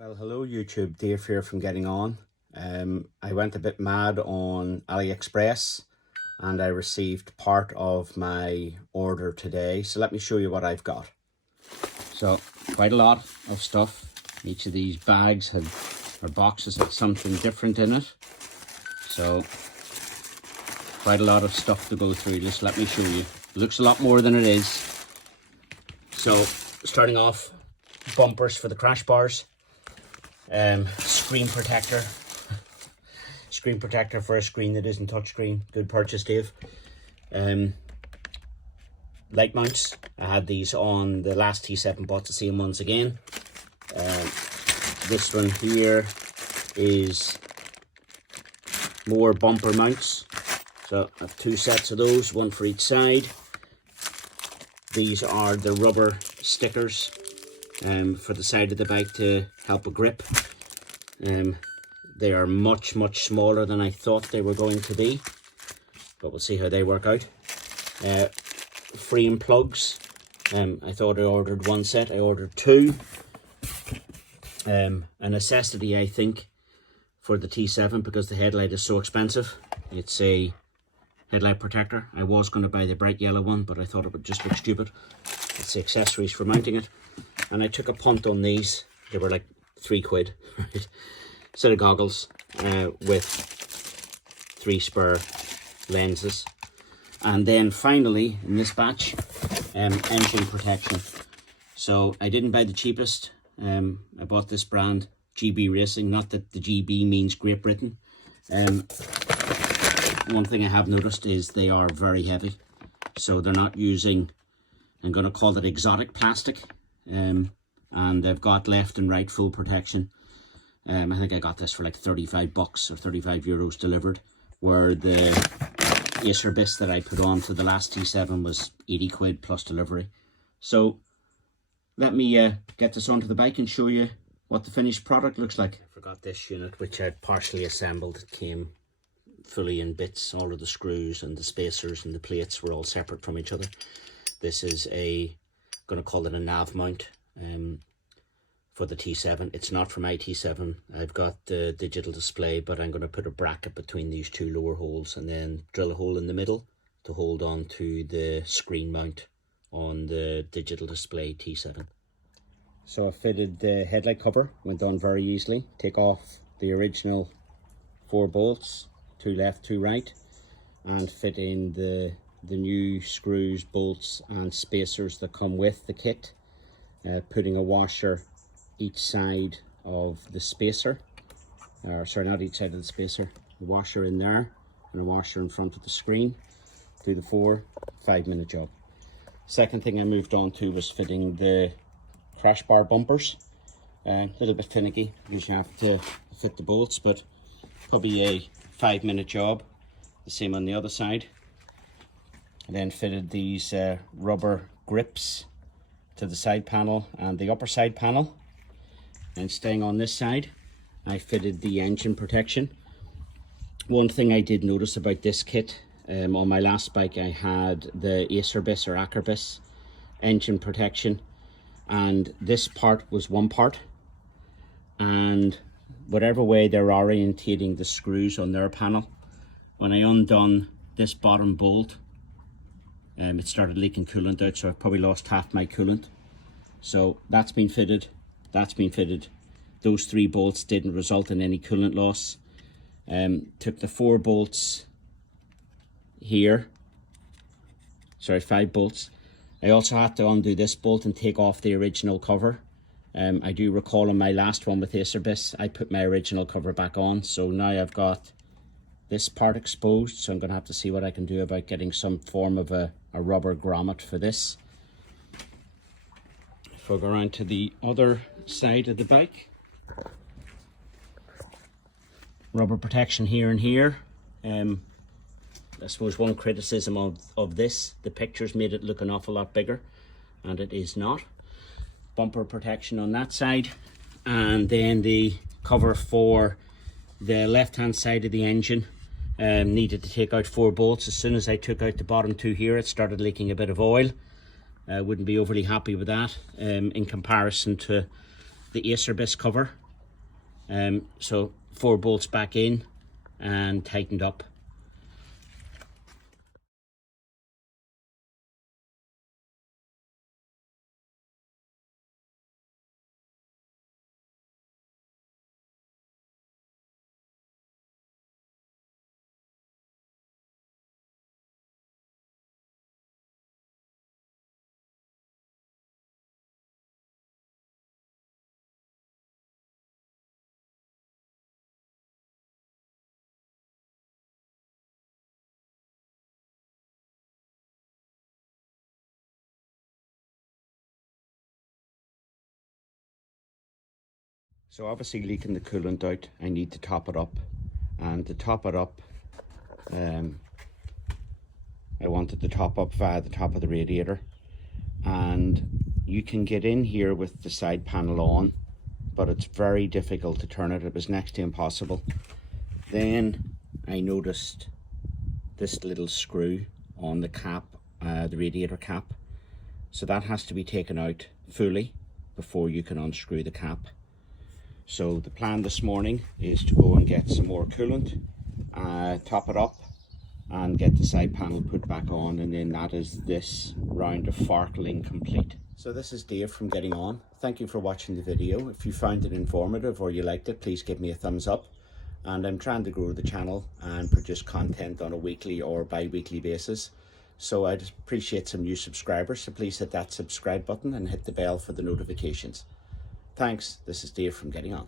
Well, hello YouTube, Dave here from Getting On. I went a bit mad on AliExpress and I received part of my order today. So let me show you what I've got. So quite a lot of stuff. Each of these bags or boxes had something different in it. So quite a lot of stuff to go through. Just let me show you. It looks a lot more than it is. So starting off, bumpers for the crash bars. Screen protector for a screen that isn't touchscreen. Good purchase, Dave. Light mounts. I had these on the last T7, bought the same ones again. This one here is more bumper mounts. So I have two sets of those, one for each side. These are the rubber stickers for the side of the bike to help a grip. They are much smaller than I thought they were going to be, but we'll see how they work out. Frame plugs. I thought I ordered one set, I ordered two. A necessity, I think, for the T7 because the headlight is so expensive. It's a headlight protector. I was going to buy the bright yellow one, but I thought it would just look stupid. It's the accessories for mounting it. And I took a punt on these. They were like £3, right? Set of goggles with 3 spare lenses. And then finally, in this batch, engine protection. So I didn't buy the cheapest. I bought this brand, GB Racing. Not that the GB means Great Britain. One thing I have noticed is they are very heavy. So they're not using, I'm going to call it exotic plastic. And they've got left and right full protection. I think I got this for like 35 bucks or 35 euros delivered, where the Acer Bis that I put on to the last T7 was 80 quid plus delivery. So let me get this onto the bike and show you what the finished product looks like. I forgot this unit, which I'd partially assembled. It came fully in bits. All of the screws and the spacers and the plates were all separate from each other. This is I'm going to call it a Nav Mount for the T7. It's not for my T7. I've got the digital display, but I'm going to put a bracket between these two lower holes and then drill a hole in the middle to hold on to the screen mount on the digital display T7. So I fitted the headlight cover, went on very easily. Take off the original 4 bolts, 2 left, 2 right, and fit in the new screws, bolts and spacers that come with the kit. Putting a washer each side of the spacer, or sorry, not each side of the spacer, a washer in there and a washer in front of the screen. Do the 4-5 minute job. Second thing I moved on to was fitting the crash bar bumpers. A little bit finicky, usually have to fit the bolts, but probably a 5-minute job. The same on the other side. And then fitted these rubber grips to the side panel and the upper side panel. And staying on this side, I fitted the engine protection. One thing I did notice about this kit, on my last bike I had the Acer Bis or Acer Bis engine protection, and this part was one part, and whatever way they're orientating the screws on their panel, when I undone this bottom bolt, it started leaking coolant out, so I've probably lost half my coolant. So that's been fitted, that's been fitted. Those 3 bolts didn't result in any coolant loss. Took the 4 bolts here, sorry, 5 bolts. I also had to undo this bolt and take off the original cover. I do recall on my last one with Acer Bis, I put my original cover back on. So now I've got this part exposed, so I'm going to have to see what I can do about getting some form of a rubber grommet for this. If I go around to the other side of the bike, rubber protection here and here. I suppose one criticism of this, the pictures made it look an awful lot bigger, and it is not. Bumper protection on that side, and then the cover for the left hand side of the engine. Needed to take out 4 bolts. As soon as I took out the bottom 2 here, it started leaking a bit of oil. Wouldn't be overly happy with that in comparison to the Acer Bis cover. So 4 bolts back in and tightened up. So obviously leaking the coolant out, I need to top it up, and to top it up, I wanted to top up via the top of the radiator, and you can get in here with the side panel on, but it's very difficult to turn it. It was next to impossible. Then I noticed this little screw on the cap, the radiator cap, so that has to be taken out fully before you can unscrew the cap. So the plan this morning is to go and get some more coolant, top it up and get the side panel put back on, and then that is this round of farkling complete. So this is Dave from Getting On. Thank you for watching the video. If you found it informative or you liked it, please give me a thumbs up. And I'm trying to grow the channel and produce content on a weekly or bi-weekly basis. So I'd appreciate some new subscribers, so please hit that subscribe button and hit the bell for the notifications. Thanks, this is Dave from Getting On.